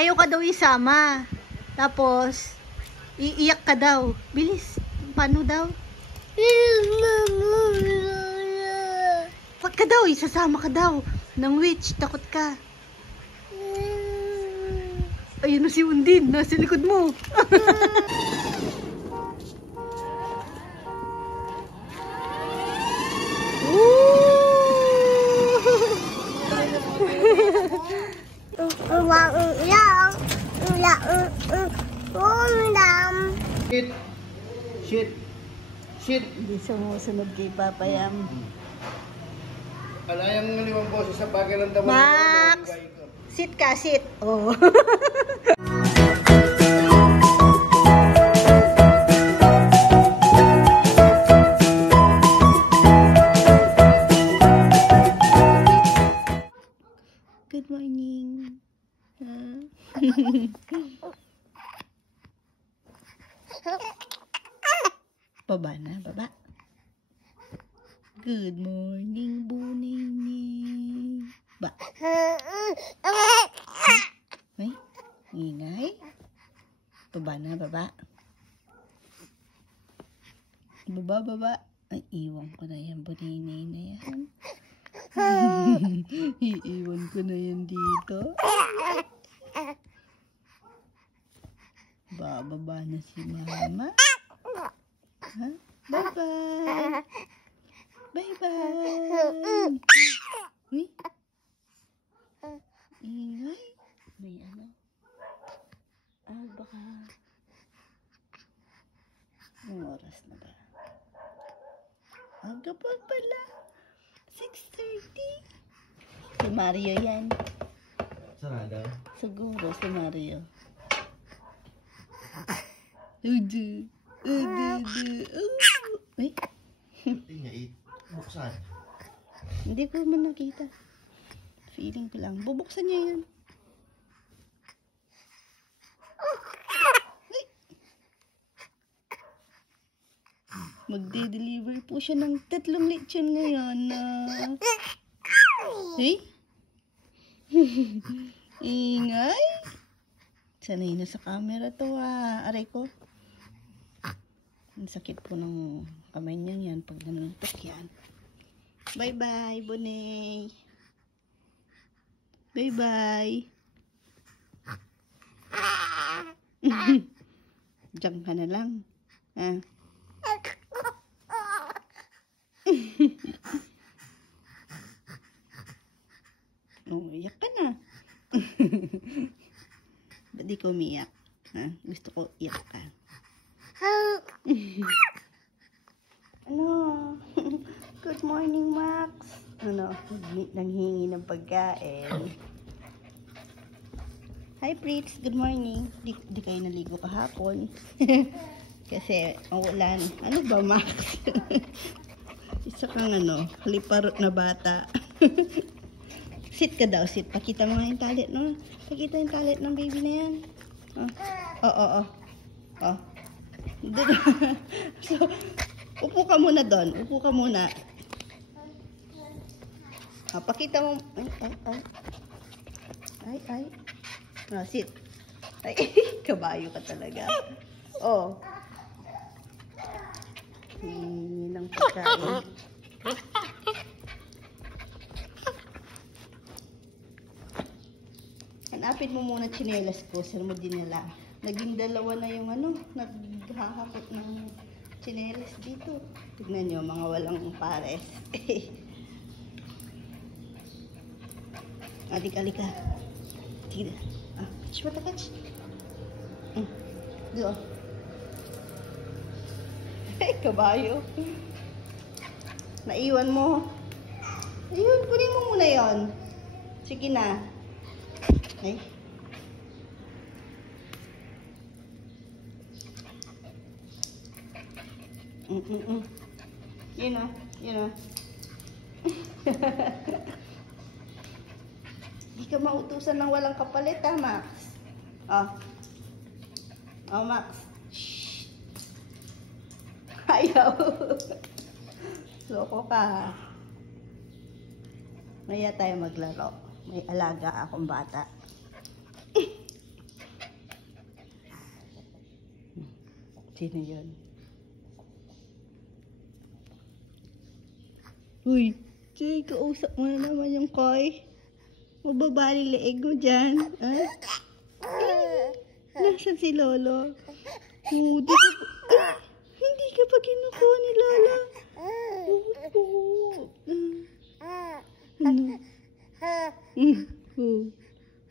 Ayaw ka daw isama. Tapos, iiyak ka daw. Bilis. Paano daw? Wag ka daw, isasama ka daw. Ng witch, takot ka. Ayun na si Undin, nasa likod mo. Shit. Hindi sumusunod kay Papa Yam. Alayang limang boses sa bagay ng tawag. Max! Sit ka, sit. Oh. Good morning. Baba na, baba. Good morning, Bunini. Ba. Ay, ingay. Baba na, baba. Baba, baba. Ay, iwan ko na yan, Bunini na yan. Iiwan ko na yan dito. Bababa na si Mama. Ha? Bye-bye. Bye-bye. Uy. Ingay. May ano? Baka. Anong oras na ba? Aga pa pala. 6:30. Si Mario yan. Sarada? Siguro si Mario. Udu. Uy. Tingnan, buksan. Hindi ko man nakita. Feeling ko lang. Bubuksan niya yan. Magde-deliver po siya ng 3 lechon ngayon. Hey? Ingay. Sanay na sa camera to aray ko. Ang sakit po ng kamay niya yan pag nanuntok yan. Bye bye, Bunay. Bye bye. Diyan ka na lang. Ha? Oh, iyak ka na. Ba't di ko umiyak? Ha? Gusto ko iyak ka. Ano? Good morning, Max. Ano? Nanghingi ng pagkain. Hi, Pritz. Good morning. Di kayo naligo kahapon. Kasi, ang ulan. Ano ba, Max? Isa kang ano, haliparot na bata. Sit ka daw, sit. Pakita mo nga yung talit, no? Pakita yung talit ng baby na yan. Oh. So, upo ka muna doon. Upo ka muna. Pakita mo. Ay. Sit. Ay, kabayo ka talaga. Oh. Yun ang pagkain. Hanapin mo muna tsinelas ko. Saan mo dinala? Naging dalawa na yung ano, naghahakot ng tsinelas dito. Tignan nyo, mga walang pares. Alika. Tignan. Catch mo ta, catch. Doon. Kabayo. Naiwan mo. Ayun, kunin mo muna yon. Sige na. Ay. Yun na. Hindi ka mautusan ng walang kapalit, ha, Max? Oh, Max. Shh. Ayaw. Loko ka. Maya tayo maglaro. May alaga akong bata. Sino yun? Uy, Jay, kausap mo na naman yung Koy. Mababali leeg mo dyan. Ha? Nasaan si Lolo? Hindi ka pa kinukuha ni Lolo. Ano?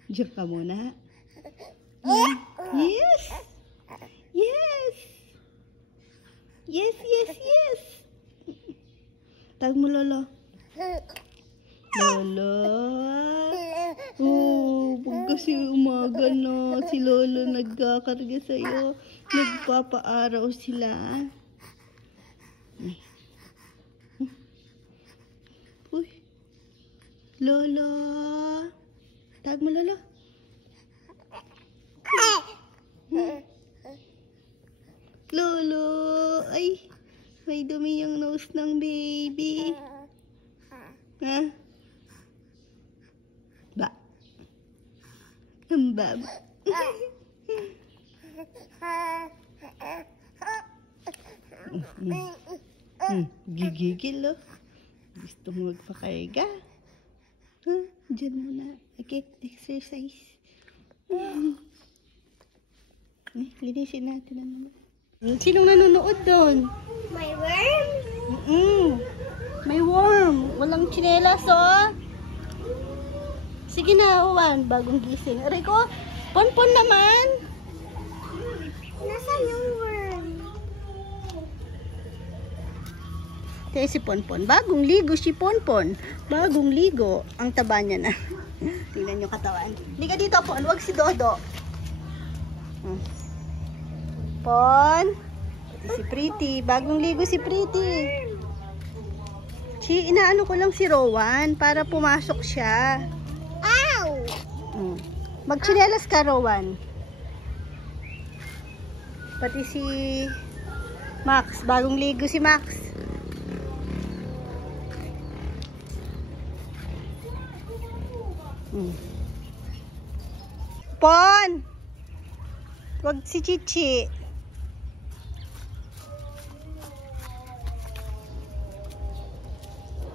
Diyan ka muna. Yes! Yes! Yes, yes, yes! Tawag mo Lolo. Lolo. Pag kasi umaga na, si Lolo nagkakarga sa'yo. Nagpapaaraw sila. Uy. Lolo. Tawag mo Lolo. Lolo. Ay. May dumi yung nose ng baby. Ha? Ba? Ang baba. Gigigil, oh. Gusto mo magpakarga? Ha? Diyan muna. Okay, exercise. Linisin natin na naman. Sinong nanonood doon? My worm? May worm. Walang tsinelas, oh. Sige na, Juan. Bagong gising. Aray ko, Ponpon naman. Nasaan yung worm? Kaya si Ponpon. Bagong ligo si Ponpon. Bagong ligo. Ang taba niya na. Tingnan yung katawan. Liga dito, Pon. Huwag si Dodo. Pon. Si Pretty. Bagong ligo si Pretty. Inaano ko lang si Rowan para pumasok siya. Ow! Magtsinelas ka, Rowan. Pati si Max. Bagong ligo si Max. Pon! Wag si Chichi.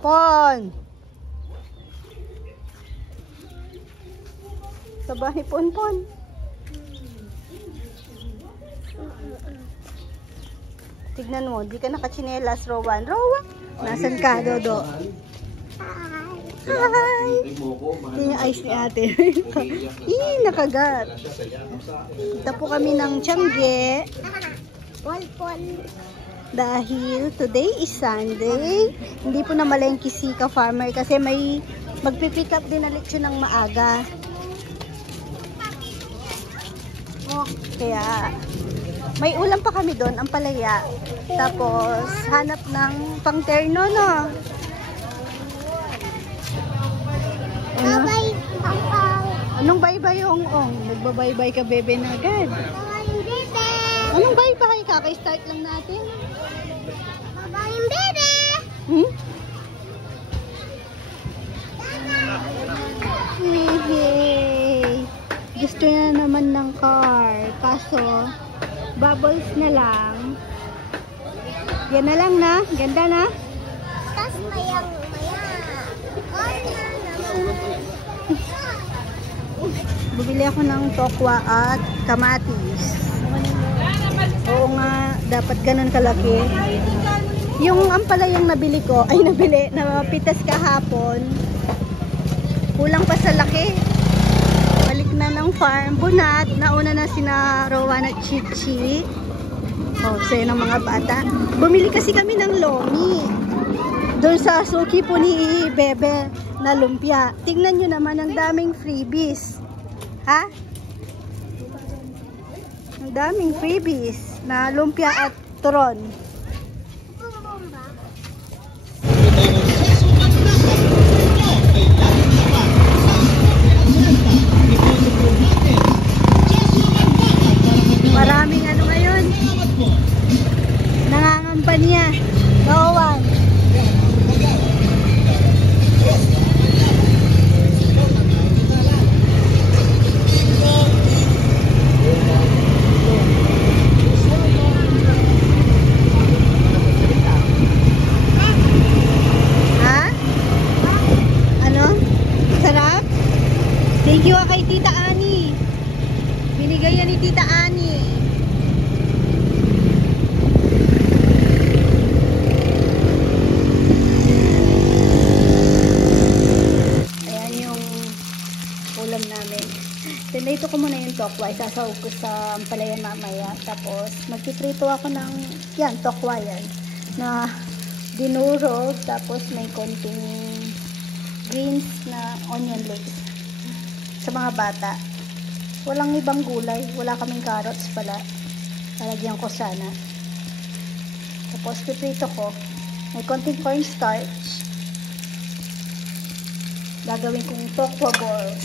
Pon! Sabah ni Ponpon. Tignan mo, di ka nakachinelas, Rowan. Rowan! Nasaan ka, Dodo? Hi! Ito yung ice ni ate. Nakagat. Ito po kami ng Tiangge. Ponpon. Dahil today is Sunday, hindi po na malengke si ka-farmer kasi may magpipick up din na lechon ng maaga. Kaya may ulam pa kami doon, ang palaya. Tapos hanap ng pang-terno, no? Bye-bye, Pangpang. Anong bye-bye, Ong-ong? Nagbabay-bye ka, bebe, na agad. Bye-bye, bebe. Anong bye-bye? Kaka-start lang natin. Bye-bye, bebe. Yay! Gusto na naman ng car. Kaso, bubbles na lang. Yan na lang na. Ganda na. Tas mayang-maya. Ay na naman. Bumili ako ng tokwa at kamatis. Oo nga, dapat ganun kalaki. Yung ampalayang nabili ko, napitas kahapon. Kulang pa sa laki. Balik na ng farm. Bunat, nauna na sina Rowan at Chichi. Sayo ng mga bata. Bumili kasi kami ng lomi. Doon sa suki po ni Bebe na lumpia. Tingnan nyo naman, ang daming freebies. Ha? Ang daming freebies na lumpia at turon. Maraming ano ngayon. Nangangampanya. Rowan. Tita Ani. Ayan yung ulam namin. Tinito ko muna yung tokwa. Isasawag ko sa ampalaya mamaya. Tapos, magpiprito ako ng, yan, tokwa yan. Na dinurog. Tapos, may konting greens na onion leeks. Sa mga bata. Walang ibang gulay. Wala kaming carrots pala. Lalagyan ko sana. Tapos, piprito ko. May konting cornstarch. Gagawin kong tokwa balls.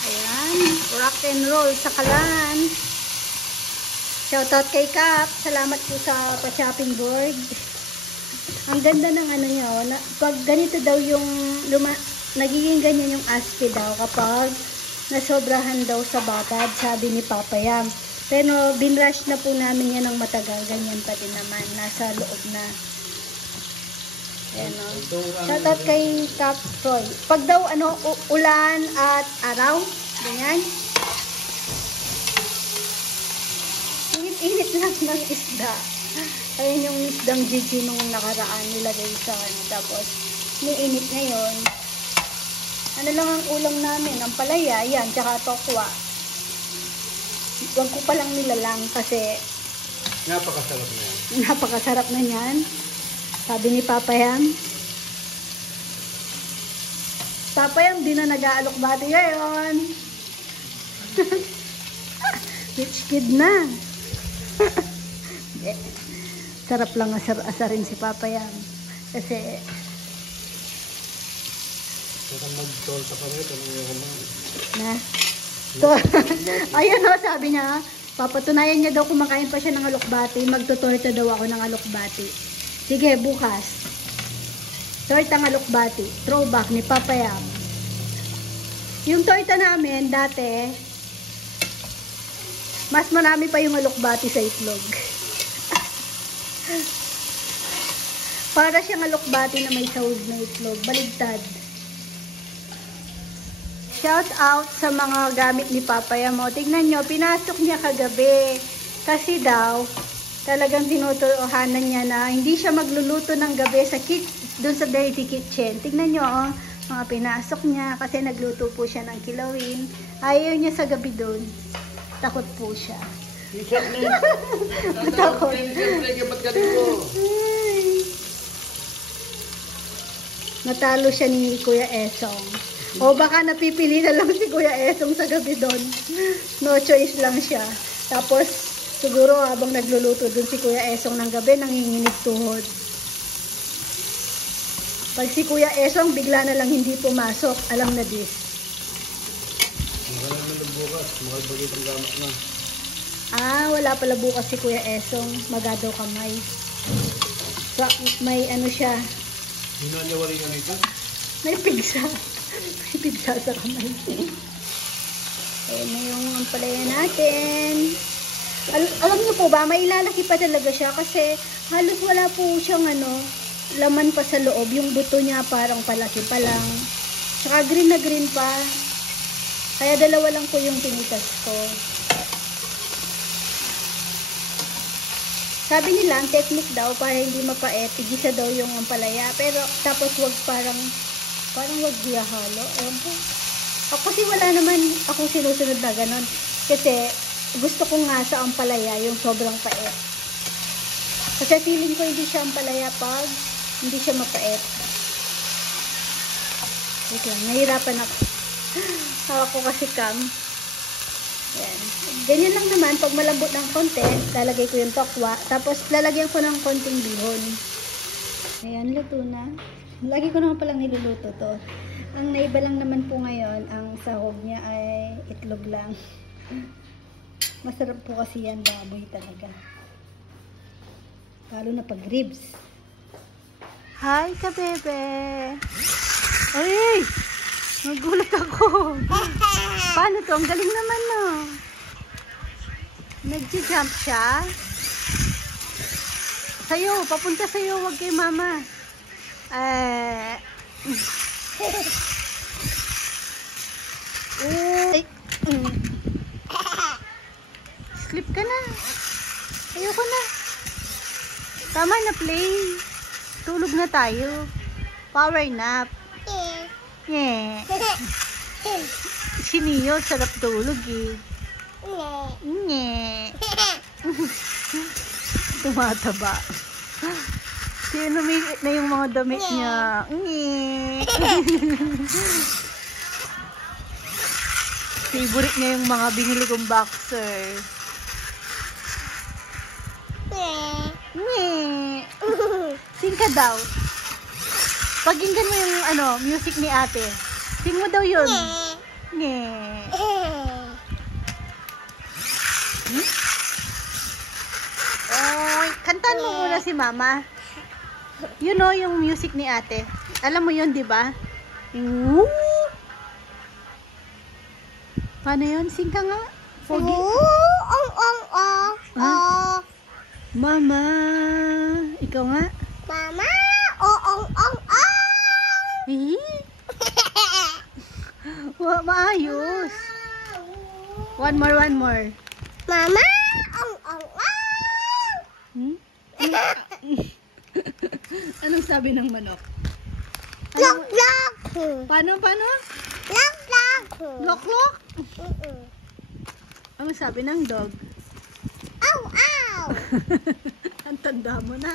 Ayan. Rock and roll sa kalan. Shoutout kay Kap. Salamat po sa pa-shopping board. Ang ganda ng ano nyo. Pag ganito daw yung nagiging ganyan yung aspi daw kapag nasobrahan daw sa batad, sabi ni Papa Yam. Pero binrush na po namin yan ng matagal. Ganyan pa din naman. Nasa loob na. Ayan o. Shoutout kay Cap Roy. Pag daw ulan at araw, ganyan. Init lang ng isda. Ayan yung isdang Gigi nung nakaraan nilagay sa ano. Tapos, niinit ngayon. Ano lang ang ulam namin? Ang palaya, yan, tsaka tokwa. Huwag ko palang nilalang kasi Napakasarap na yan. napakasarap na yan. Sabi ni Papa Yam. Papa Yam, di na nag-aalok-bati ngayon. Rich kid na. Sarap lang asarin si Papa Yam. Kasi Mag-torta pa rin. na. So, ayun o, sabi niya, papatunayan niya daw kumakain pa siya ng alokbati, magtutorta daw ako ng alokbati. Sige, bukas. Tortang alokbati. Throwback ni Papa Yam. Yung torta namin, dati, mas marami pa yung alokbati sa itlog. Para siyang alokbati na may sahog na itlog. Baligtad. Shout out sa mga gamit ni Papa Yam. Tignan nyo, pinasok niya kagabi. Kasi daw, talagang tinutuhanan niya na hindi siya magluluto ng gabi sa doon sa dirty kitchen. Tignan nyo, oh, mga pinasok niya kasi nagluto po siya ng kilawin. Ayaw niya sa gabi doon. Takot po siya. Takot. Natalo siya ni Kuya Esong. O baka napipili na lang si Kuya Esong sa gabi doon. No choice lang siya. Tapos, siguro habang nagluluto doon si Kuya Esong ng gabi, nanginginig tuhod. Pag si Kuya Esong bigla na lang hindi pumasok, alam na this. Wala naman bukas. Makapagit ang gamit na. Wala pala bukas si Kuya Esong. Magadaw kamay. So, may ano siya. Hinanyawari ka nito? May pigsa. May pigsa sa kamay. Ayan na yung ampalaya natin. Alam niyo po ba, may ilalaki pa talaga siya kasi halos wala po siyang laman pa sa loob. Yung buto niya parang palaki pa lang. Tsaka green na green pa. Kaya dalawa lang po yung pinitas ko. Sabi nila, ang technique daw, para hindi mapait, igisa daw yung ampalaya. Pero, tapos wag parang wag halo. Ewan po. Kasi wala naman akong sinusunod na ganon. Kasi, gusto ko nga sa ampalaya yung sobrang pait. Kasi feeling ko hindi siya ampalaya pag hindi siya mapait. Wait lang, nahirapan ako. Hawak ko kasi cam. Yan. Ganyan lang naman, pag malambot ng konti, lalagay ko yung tokwa, tapos lalagyan ko ng konting bihon. Ayan, luto na. Lagi ko naman palang niluluto to. Ang naiba lang naman po ngayon, ang sahog niya ay itlog lang. Masarap po kasi yan, baboy talaga. Lalo na pag ribs. Hi ka, bebe! Ay! Nagulat ako. Paano to? Ang galing naman, no? Nag-jump siya. Sa'yo, papunta sa'yo. Huwag kay mama. Ay, Sleep ka na. Ayoko na. Tama na, play. Tulog na tayo. Power nap. Yeah. Si Neo, sarap tulog eh. Nye. Tumataba. Sinumikit na yung mga damit niya. Nye. Favorite niya yung mga binili kong boxer. Nye. Sing ka daw. Pakinggan mo yung music ni ate. Sing mo daw yun. Nye. Oh, kantaan mo muna si mama. You know yung music ni ate. Alam mo yun, di ba? Woo! Paano yun? Sing ka nga. Pogi. Mama. Ikaw nga. Mama, Eh? Maayos. One more. Mama, Hmm? Anong sabi ng manok? Lok. Paano? Lok. Lok? Anong sabi ng dog? Ow. Ang tanda mo na.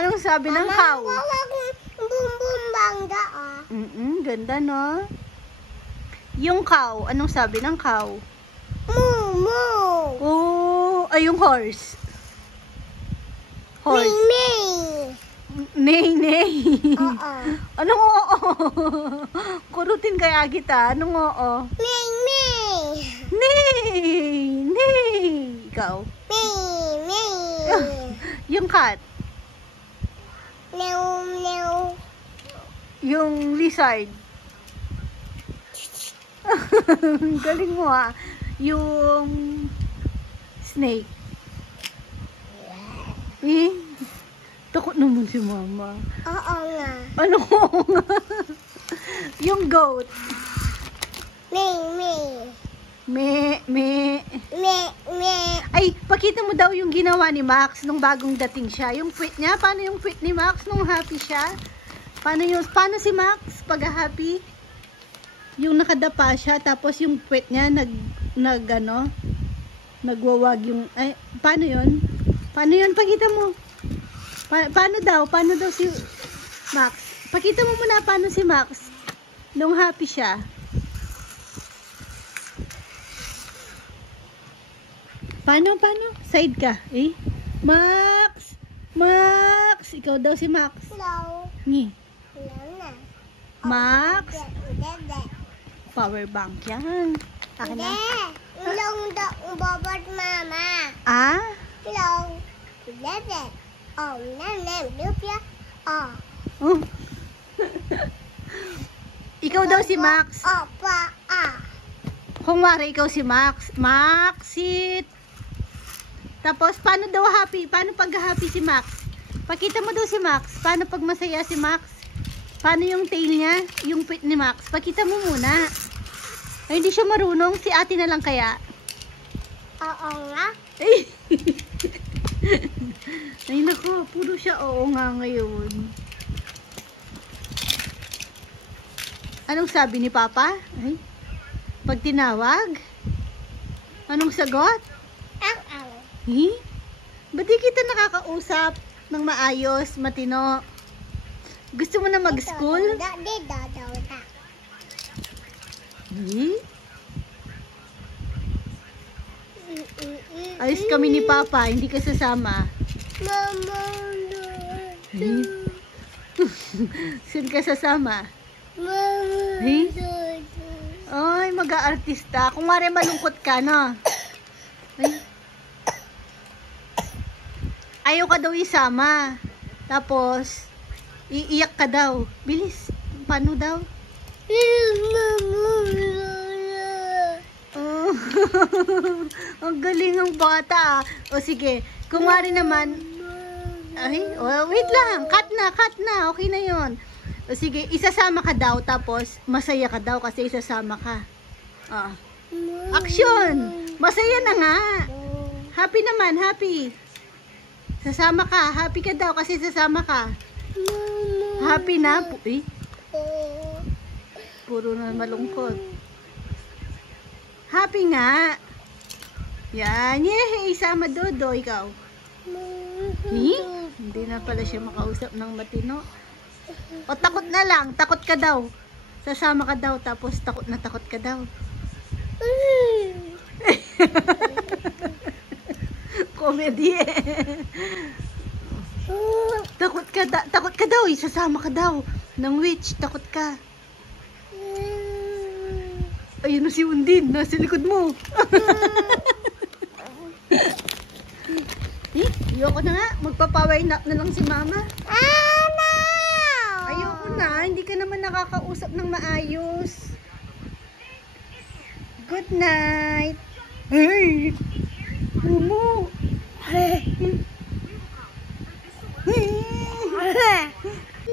Anong sabi ng cow? Bum bangga Ganda no? Yung cow, anong sabi ng cow? Moo. Oh, ay yung horse. Horse. Nay. Oo. Anong oo? Kurutin kaya kita. Anong oo? Nay. Ikaw? Yung cat. Yung lizard. Galing mo ah. Yung snake. Eh? Takot naman si mama. Oo nga. Ano? Yung goat. Me. Ay, pakita mo daw yung ginawa ni Max nung bagong dating siya. Yung tweet niya, paano yung tweet ni Max nung happy siya? Paano si Max pag happy? Yung nakadapa siya, tapos yung tweet niya nagwawag yung, ay, paano yun? Pakita mo. Paano daw si Max? Pakita mo muna paano si Max nung happy siya. Paano? Side ka. Eh? Max! Ikaw daw si Max. Hello. Ni. Na. Max? Power bank yan. Akin na. Ilong daw babad mama. Ah? Ilong. Dede. Lupia. Oh. Ikaw daw si Max. Opa. Kung wari ikaw si Max. Max, sit. Tapos, paano daw happy? Paano pag happy si Max? Pakita mo daw si Max. Paano pag masaya si Max? Paano yung tail niya? Yung pit ni Max? Pakita mo muna. Ay, hindi siya marunong. Si ate na lang kaya. Oo nga. Ay, ay naku. Puro siya oo nga ngayon. Anong sabi ni Papa? Ay, pag tinawag? Anong sagot? Ang. Eh? Ba't di kita nakakausap ng maayos, matino? Gusto mo na mag-school? Eh? Ayos kami ni Papa, hindi ka sasama. Mama. Eh? Saan ka sasama? Mama. Eh? Ay, mag-aartista. Kung wari malungkot ka, no? Ay. Ayaw ka daw isama. Tapos, iiyak ka daw. Bilis. Paano daw? Oh. Ang galing ng bata. O sige, kung wari naman, ay, oh, wait lang. Cut na. Okay na yon. O sige, isasama ka daw. Tapos, masaya ka daw kasi isasama ka. Ah. Action! Masaya na nga. Happy naman, happy. Sasama ka. Happy ka daw kasi sasama ka. Happy na. Eh? Puro na malungkot. Happy nga. Yan. Yehey! Sama Dodo, ikaw. Hindi na pala siya makausap ng matino. O takot na lang. Takot ka daw. Sasama ka daw. Tapos takot na takot ka daw. Comedy eh. Takot ka daw. Sasama ka daw. Ng witch. Takot ka. Ayun na si Undin. Nasa likod mo. Ayoko na nga. Magpa-power nap na lang si mama. Ayoko na. Hindi ka naman nakakausap ng maayos. Good night. Hey! Mumu!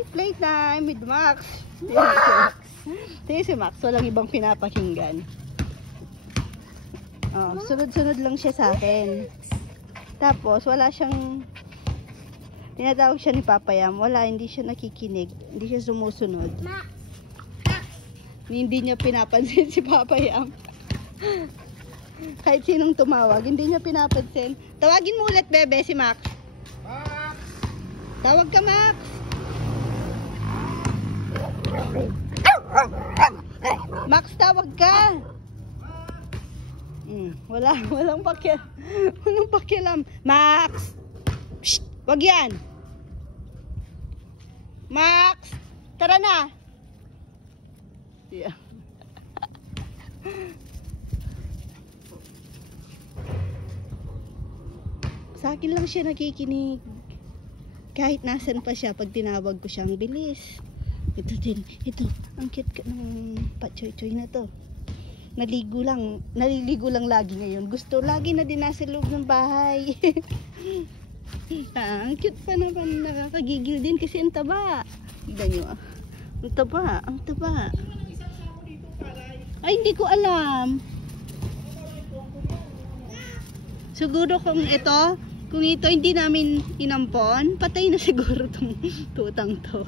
Playtime with Max. Si Max. Walang ibang pinapakinggan. Oh, sunod-sunod lang siya sa akin. Tapos, wala siyang tinatawag siya ni Papayam. Wala, hindi siya nakikinig. Hindi siya sumusunod. Hindi niya pinapansin si Papayam. Kahit sinong tumawag, hindi niya pinapansin. Tawagin mo ulit, bebe, si Max. Tawag ka, Max. Max, tawag ka. Walang pakialam. Max! Shh! Wag yan! Max! Tara na! Yeah. Sa akin lang siya nakikinig. Kahit nasan pa siya, pag tinawag ko siya, ang bilis. Ito din, ito. Ang cute ng patsoy-choy na to. Naliligo lang lagi ngayon. Gusto lagi na din nasa loob ng bahay. Ang cute pa naman, nakakagigil din kasi ang taba. Tignan nyo ah. Ang taba. Ay, hindi ko alam. Siguro kung ito hindi namin inampon, patay na siguro tong tutang to.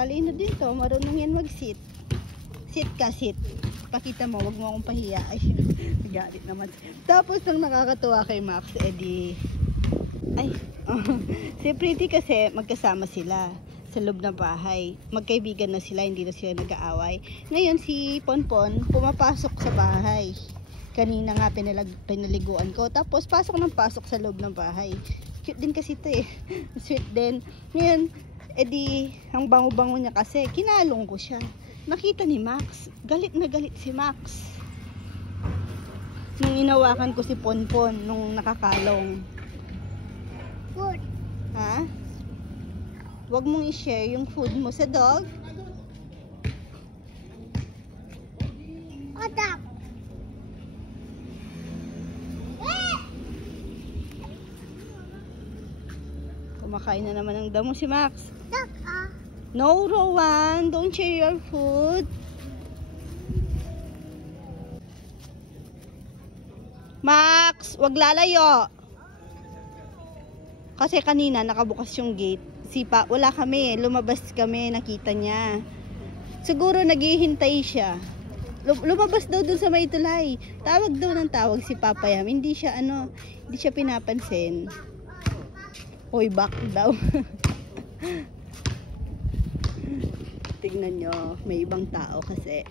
Talino din to, marunong yan mag-sit. Sit ka, sit. Pakita mo, wag mo akong pahiya. Ay, galit naman. Tapos nang nakakatuwa kay Max, edi si Pretty kasi magkasama sila sa loob ng bahay. Magkaibigan na sila, hindi na sila nag-aaway. Ngayon si Ponpon pumapasok sa bahay. Kanina nga pinaliguan ko. Tapos pasok sa loob ng bahay. Cute din kasi ito eh. Sweet din. Ngayon, edi ang bango-bango niya kasi kinalong ko siya. Nakita ni Max, galit na galit si Max nung inawakan ko si Ponpon nung nakakalong. Food. Ha? Huwag mong i-share yung food mo sa dog. Otak. Kumakain na naman ng damo si Max. Otak. No, Rowan, don't share your food. Max, wag lalayo. Kasi kanina nakabukas yung gate. Wala kami, lumabas kami, nakita niya. Siguro naghihintay siya. Lumabas daw dun sa may tulay. Tawag daw ng tawag si Papayam. Hindi siya pinapansin. Hoy, back daw. Tignan nyo, may ibang tao kasi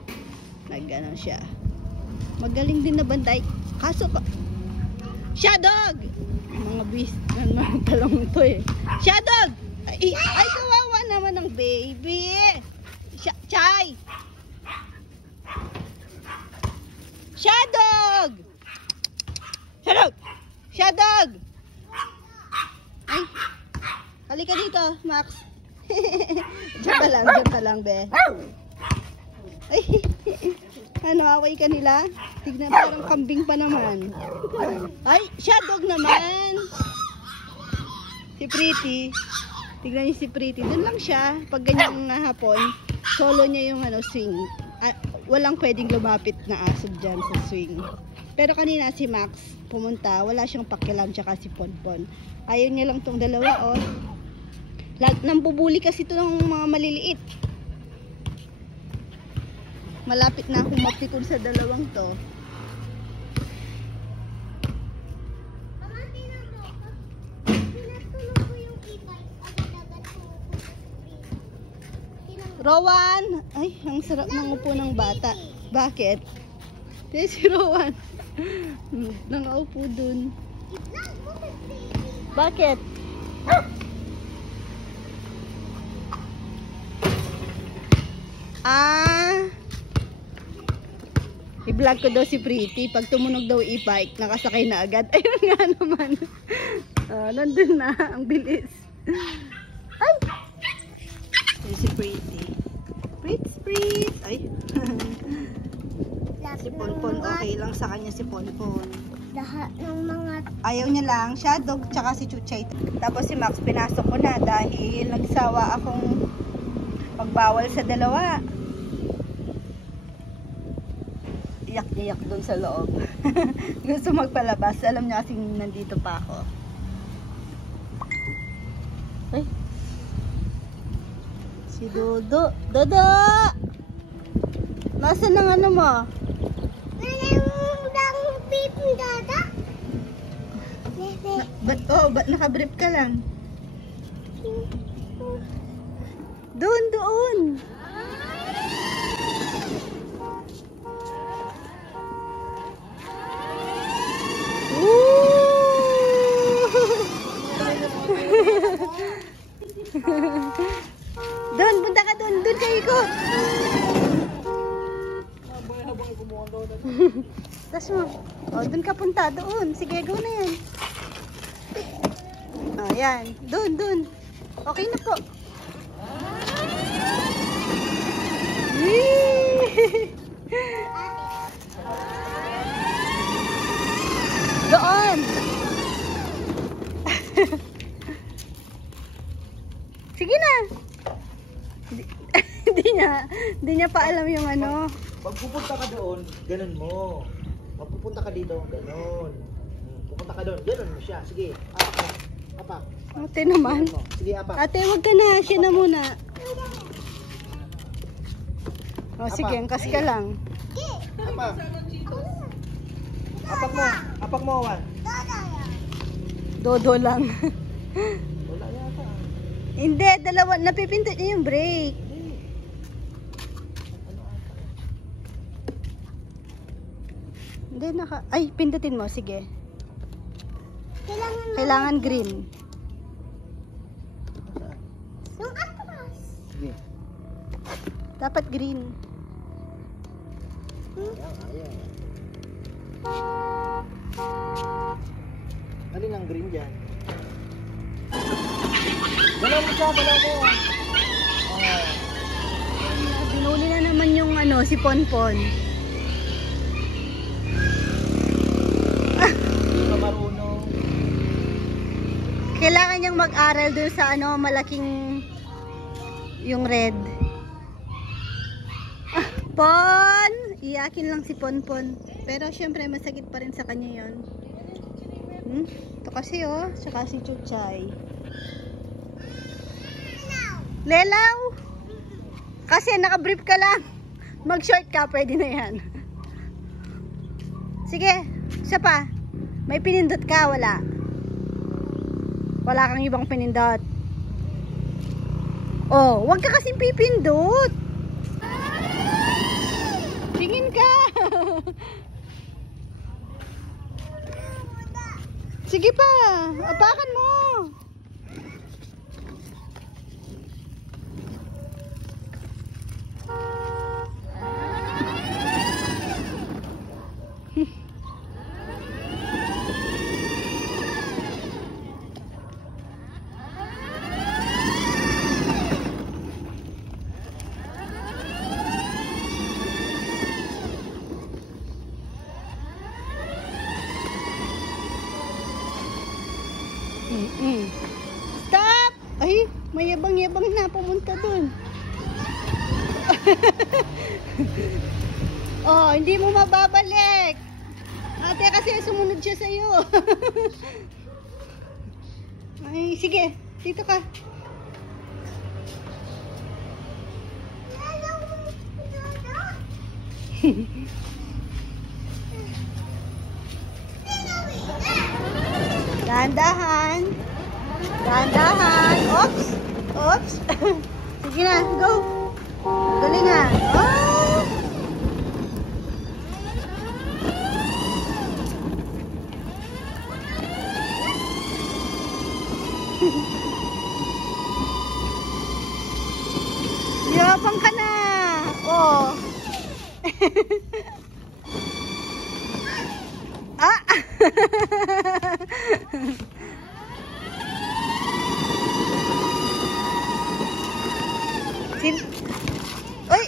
nag-ano siya. Magaling din na bantay. Kaso Shadog! Mga bis mga talong to eh. Shadog! Ay, kawawa naman ng baby. Chay! Shadog! Shadog! Ay, halika dito, Max. Diyan ka lang, be. Ay, away ka nila? Tignan, parang kambing pa naman. Ay, Shadog naman. Si Pretty. Tignan niyo si Pretty. Doon lang siya. Pag ganyang hapon, solo niya yung swing. Walang pwedeng lumapit na aso dyan sa swing. Pero kanina si Max pumunta. Wala siyang pakialam tsaka si Ponpon. Ayaw niya lang tong dalawa, oh. Nambubuli kasi ito ng mga maliliit. Malapit na akong mapikon sa dalawang to. Mama, tinan mo. Pinatulog ko yung e-bike. Agad-agad ko. Rowan! Ay, ang sarap ng upo ng bata. Bakit? Kaya si Rowan. Nangaupo dun. Bakit? I-vlog ko daw si Pretty. Pag tumunog daw e-bike, nakasakay na agad. Ayun nga naman. Nandun na. Ang bilis. Ay! Ay, si Pretty. Pretty. Ay. Si Ponpon, okay lang sa kanya si Ponpon. Lahat ng mga... Ayaw niya lang, siya, dog, tsaka si Chuchay. Tapos si Max, pinasok ko na dahil nagsawa akong magbawal sa dalawa. Iyak doon sa loob. Gusto magpalabas. Alam niya kasing nandito pa ako. Ay. Si Dodo. Dodo! Nasaan ang ano mo? Walang piping dada. Ba't nakabrief ka lang? Doon. Doon, punta ka doon. Doon kayo ko. Tas mo. Doon ka punta. Doon. Sige, go na yan. Yan. Doon. Okay na po. Doon. Sige na. Hindi niya pa alam yung ano. Pag pupunta ka doon, ganun mo. Pag pupunta ka dito, ganun. Pupunta ka doon, ganun mo siya. Sige, apak. Ate naman. Sige, apak. Ate, wag ka na. Siya na muna. Sige, angkas ka lang. Apak. Apak mo, Wan. Dodo lang. Wala yata. Hindi, dalawa. Napipindot niya yung brake. Hindi, ay, pindutin mo. Sige. Kailangan green. Yung atras. Sige. Dapat green. Ayan. Alin ang green dyan? Balaw mo siya, balaw mo. Binuli na naman yung si Ponpon. Hindi ka marunong. Kailangan niyang mag-aral doon sa malaking yung red. Pon! Iyakin lang si Ponpon. Pero syempre masakit pa rin sa kanya yon. Ito kasi saka si Chuchay. Lelaw! Kasi nakabrief ka lang. Mag-short ka, pwede na yan. Sige, isa pa. May pinindot ka, wala. Wala kang ibang pinindot. Wag ka kasing pipindot. Tingin ka. Sige pa, apakan mo. Mayabang-yabang na pumunta dun. Oh, hindi mo mababalik. Ate, kasi sumunod siya sa'yo. Ay, sige. Dito ka. Dahan-dahan. Dahan-dahan. Oops. Oops. Sige na, go. Galingan. Oh! Yabang ka na. Oh. Ah. Ay.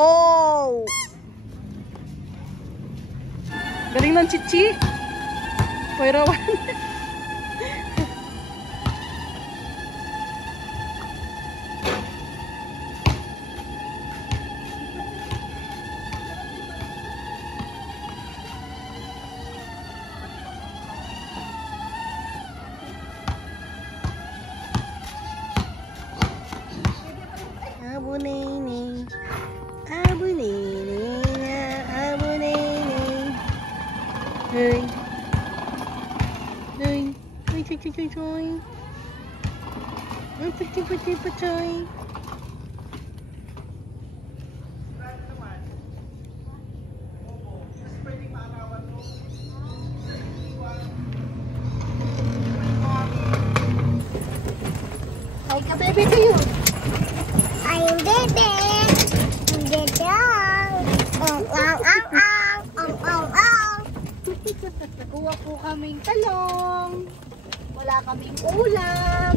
Oh. Galing ng chichi. Pairawan. Abu Nene, Abu Nene, Abu Nene. Hey, hey, hey, choy, choy, choy, choy. Ay, choy, choy, choy, choy, choy. Ay, ka-bebe kayo. I'm baby. I'm baby. Kuha po kaming talong. Wala kaming ulam.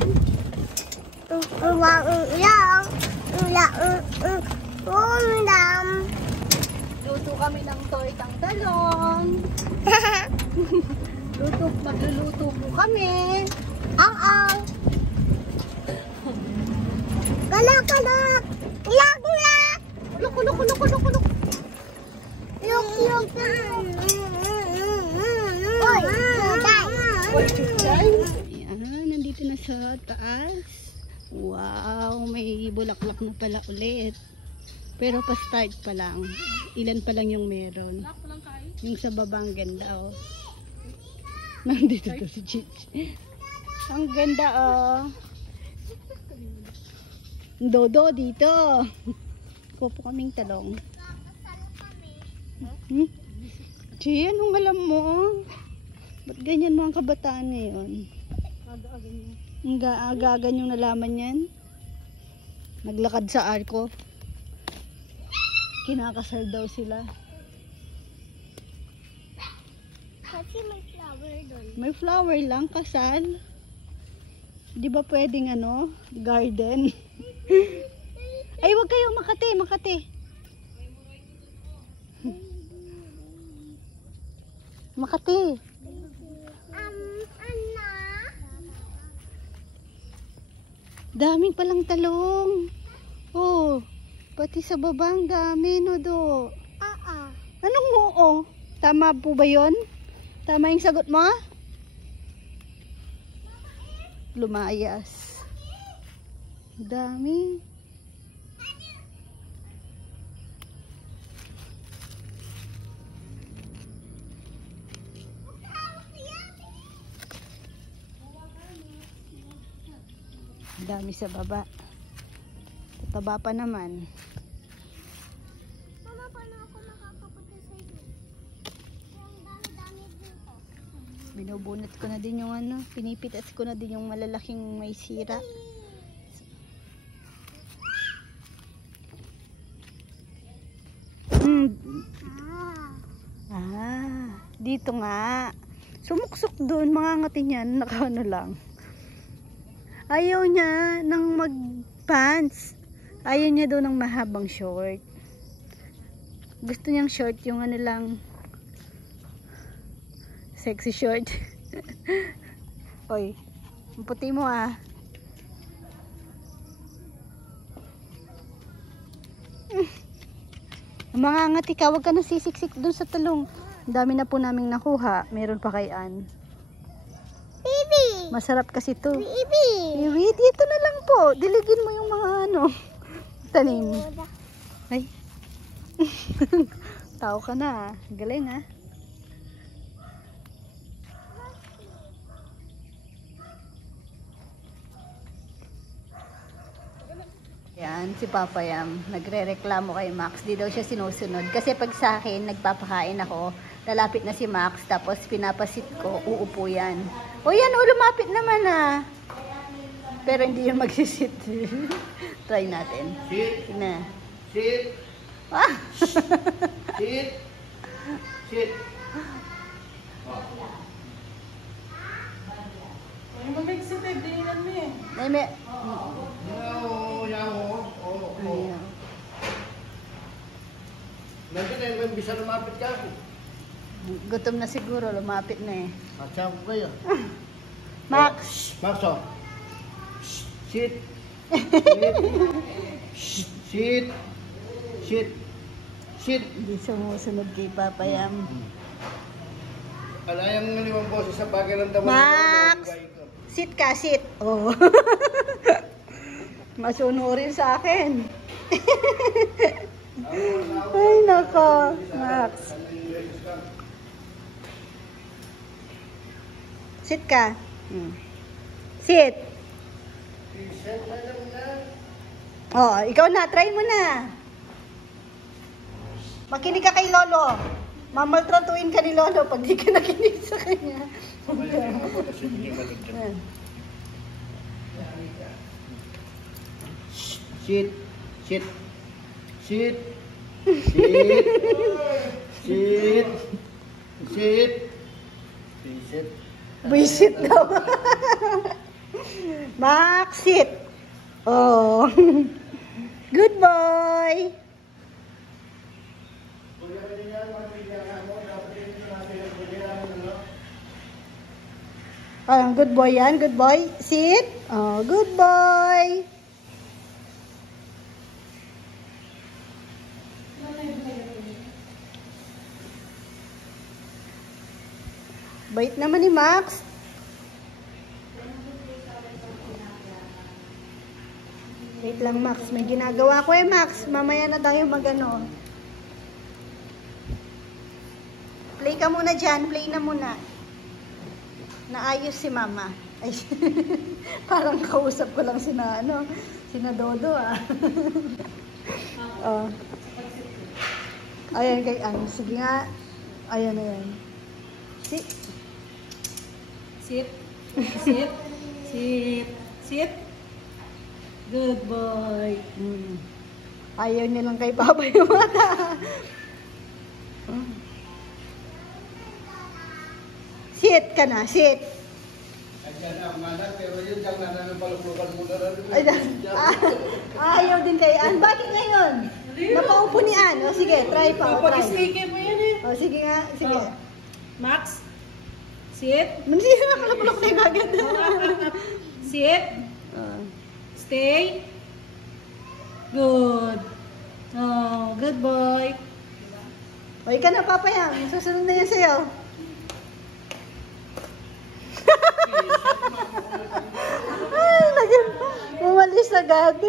Luto kami ng tortang talong. Magluluto po kami. Kalak. Kulok. Yuk. Ayan, nandito na sa taas. Wow, may bulaklak na pala ulit. Pero pa-start pa lang. Ilan pa lang yung meron. Yung sa baba, ang ganda, oh. Nandito to si Chichi. Ang ganda, oh. Dodo dito. Kuha po kaming talong. Chi, anong alam mo? Ba't ganyan mo ang kabataan ngayon? Aga-agan yung nalaman yan. Naglakad sa arko. Kinakasal daw sila. Kasi may flower doon. May flower lang, kasal. Di ba pwedeng garden? Ay, wag kayo, Makati. Makati. Anna? Daming palang talong. Oh, pati sa baba ang dami, no, do. Anong oo? Tama po ba yun? Tama yung sagot mo? Lumayas. Dami. Dami sa baba. Tataba pa naman. Mama, paano ako nakakapunta sa iyo? Yung dami-dami dito. Binubunot ko na din yung pinipitas ko na din yung malalaking may sira. Dito nga. Sumuksok doon, mga ngati niyan, nakaano lang. Ayaw niya ng mag-pants. Ayaw niya doon ng mahabang short. Gusto niyang short yung lang, sexy short. Oy, ang puti mo ah. Mga angat ikaw, huwag ka na sisiksik dun sa talong. Ang dami na po naming nakuha. Meron pa kay Ann. Baby! Masarap kasi to. Baby! Baby, dito na lang po. Diligin mo yung mga ano. Tanim. Ay. Tao ka na. Galing ah. Yan, si Papa Yam, nagre-reklamo kay Max. Di daw siya sinusunod. Kasi pag sa akin, nagpapakain ako, lalapit na si Max, tapos pinapasit ko, uupo yan. O yan, lumapit naman ah. Pero hindi yun magsisit. Try natin. Sit. Na. Sit. Ah! Sit. Sit. Ay, may... Oo. Nandiyan na yung bisa lumapit ka ako. Gutom na siguro, lumapit na eh. Asya ko kayo. Max! Max, oh. Sit. Sit. Sit. Sit. Hindi sumusunod kay Papa Yam. Alayang limang boses sa bagay ng damang. Max! Sit ka, sit. Oh. Masunurin sa akin. Ay, nako. Max. Sit ka. Sit. Oh, ikaw na. Try mo na. Makinig ka kay Lolo. Mamaltratuin ka ni Lolo pag di ka nakinig sa kanya. Ayan. Sit. Sit. Sit. Sit. Sit. Sit. Sit. Visit daw. Max, sit. Oh. Good boy. Good boy yan. Good boy. Sit. Oh, good boy. Bait naman ni Max. Wait lang, Max. May ginagawa ko eh, Max. Mamaya na tayo magano. Play ka muna dyan. Play na muna. Naayos si Mama. Ay, parang kausap ko lang sina Dodo ah. Oh. Ayan kay Ann. Sige nga. Ayan, ayan. Sit. Sit. Sit. Sit. Sit. Good boy. Ayaw nilang kay Papa yung mata. Sit ka na. Sit. Ayaw din kay Ann. Bakit ngayon? Napaupo ni Ann. O sige, try pa. Pag-sticker mo yan eh. O sige nga. Sige. Max, sit. Hindi na nakalapulok na yung agad. Sit. Stay. Good. Oh, good boy. O ikaw na, Papa Yam. Susunod na yan sa'yo. Ay, lagyan. Umalis agad.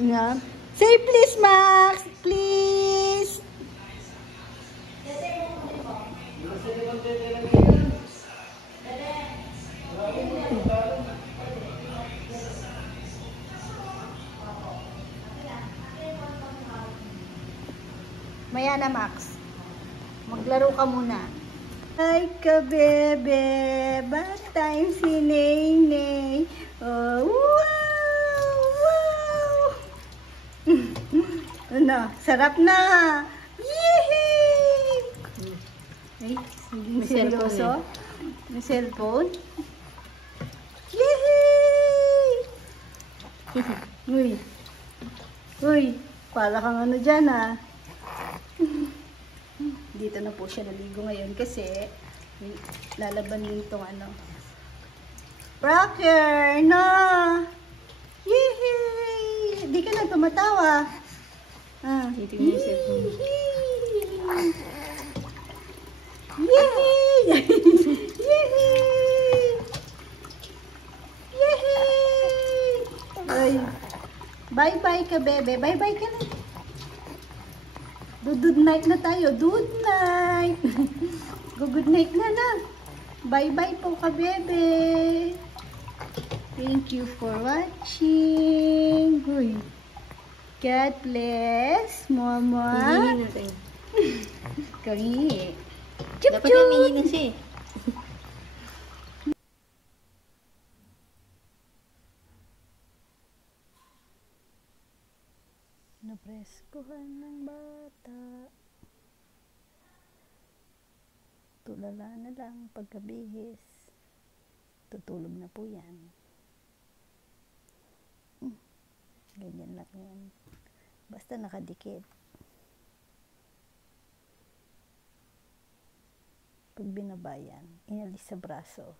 Yeah. Say please, Max. Please. Maya na, Max. Maglaro ka muna. Ay, kabebe. Bath time si Nene. Oh, wow! Wow! Ano? Sarap na! Yehey! Ay, may seryoso? May cellphone? Yehey! Uy! Uy! Para kang ano dyan ah. Dito na po siya naligo ngayon kasi lalaban nitong ano. Rocker! No! Yehey! Hindi ka na tumatawa. Ah. Titignan yung cellphone. Yehey! Yehey! Yehey! Ay. Bye-bye ka, bebe. Bye-bye ka na. Good night na tayo. Good night. Good night na na. Bye-bye po ka, bebe. Thank you for watching. Uy. God bless, Mama. Hihingi na tayo. Kari. Chup Dapat humingi na siya eh. Napreskuhan ng bata. Tulala na lang pagkabihis. Tutulog na po yan. Ganyan lang yan. Basta nakadikit. Pag binabayan, inalis sa braso.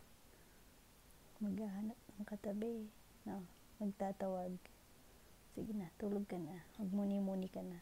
Maghahanap ng katabi. No, magtatawag. Sige na, tulog ka na. Magmuni-muni ka na.